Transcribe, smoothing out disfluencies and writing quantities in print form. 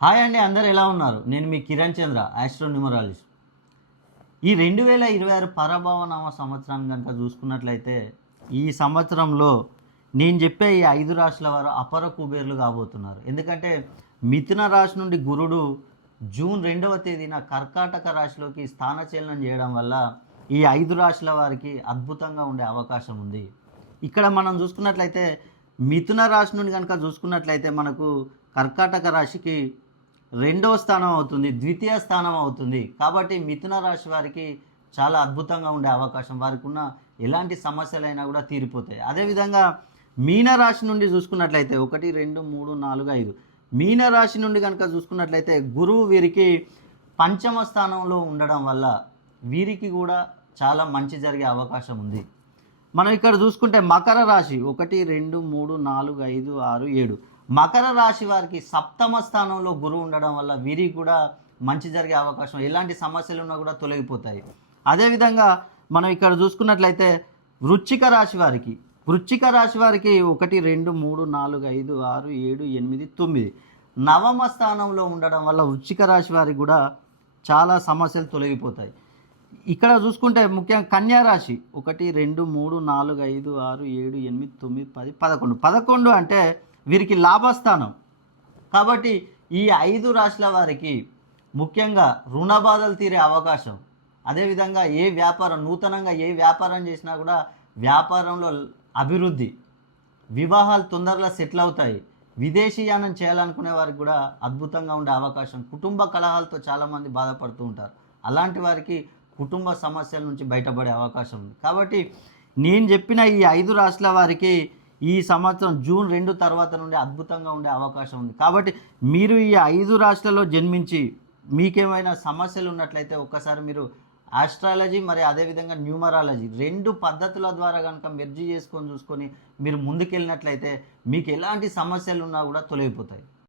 Hi అండి, అందరు ఎలా ఉన్నారు? నేను మీ కిరణ్ చంద్ర, ఆస్ట్రోన్యూమరాలజిస్ట్. ఈ 2026 పరభావనామ సంవత్సరాన్ని కనుక చూసుకున్నట్లయితే, ఈ సంవత్సరంలో నేను చెప్పే ఈ 5 రాశుల వారు అపర కుబేర్లు కాబోతున్నారు. ఎందుకంటే మిథున రాశి నుండి గురుడు జూన్ 2వ తేదీన కర్కాటక రాశిలోకి స్థానచలనం చేయడం వల్ల ఈ 5 రాశుల వారికి అద్భుతంగా ఉండే అవకాశం ఉంది. ఇక్కడ మనం చూసుకున్నట్లయితే మిథున రాశి నుండి కనుక చూసుకున్నట్లయితే మనకు కర్కాటక రాశికి 2వ స్థానం అవుతుంది, ద్వితీయ స్థానం అవుతుంది. కాబట్టి మిథున రాశి వారికి చాలా అద్భుతంగా ఉండే అవకాశం, వారికి ఉన్న ఎలాంటి సమస్యలైనా కూడా తీరిపోతాయి. అదేవిధంగా మీనరాశి నుండి చూసుకున్నట్లయితే 1, 2, 3, 4, 5 మీనరాశి నుండి కనుక చూసుకున్నట్లయితే గురువు వీరికి పంచమ స్థానంలో ఉండడం వల్ల వీరికి కూడా చాలా మంచి జరిగే అవకాశం ఉంది. మనం ఇక్కడ చూసుకుంటే మకర రాశి 1, 2, 3, 4, 5, 6, 7 మకర రాశి వారికి సప్తమ స్థానంలో గురువు ఉండడం వల్ల వీరికి కూడా మంచి జరిగే అవకాశం, ఎలాంటి సమస్యలు ఉన్నా కూడా తొలగిపోతాయి. అదేవిధంగా మనం ఇక్కడ చూసుకున్నట్లయితే వృశ్చిక రాశి వారికి 1, 2, 3, 4, 5, 6, 7, 8, 9 నవమ స్థానంలో ఉండడం వల్ల వృశ్చిక రాశి వారికి కూడా చాలా సమస్యలు తొలగిపోతాయి. ఇక్కడ చూసుకుంటే ముఖ్యంగా కన్యా రాశి 1, 2, 3, 4, 5, 6, 7, 8, 9, 10, 11 అంటే వీరికి లాభస్థానం. కాబట్టి ఈ 5 రాశుల వారికి ముఖ్యంగా రుణ బాధలు తీరే అవకాశం, అదేవిధంగా నూతనంగా ఏ వ్యాపారం చేసినా కూడా వ్యాపారంలో అభివృద్ధి, వివాహాలు తొందరగా సెటిల్ అవుతాయి, విదేశీయానం చేయాలనుకునే వారికి కూడా అద్భుతంగా ఉండే అవకాశం. కుటుంబ కలహాలతో చాలామంది బాధపడుతూ ఉంటారు, అలాంటి వారికి కుటుంబ సమస్యల నుంచి బయటపడే అవకాశం ఉంది. కాబట్టి నేను చెప్పిన ఈ 5 రాశుల వారికి ఈ సంవత్సరం జూన్ 2 తర్వాత నుండి అద్భుతంగా ఉండే అవకాశం ఉంది. కాబట్టి మీరు ఈ 5 రాశులలో జన్మించి మీకేమైనా సమస్యలు ఉన్నట్లయితే ఒక్కసారి మీరు ఆస్ట్రాలజీ మరి అదేవిధంగా న్యూమరాలజీ 2 పద్ధతుల ద్వారా కనుక మెర్జీ చేసుకొని చూసుకొని మీరు ముందుకెళ్ళినట్లయితే మీకు ఎలాంటి సమస్యలు ఉన్నా కూడా తొలగిపోతాయి.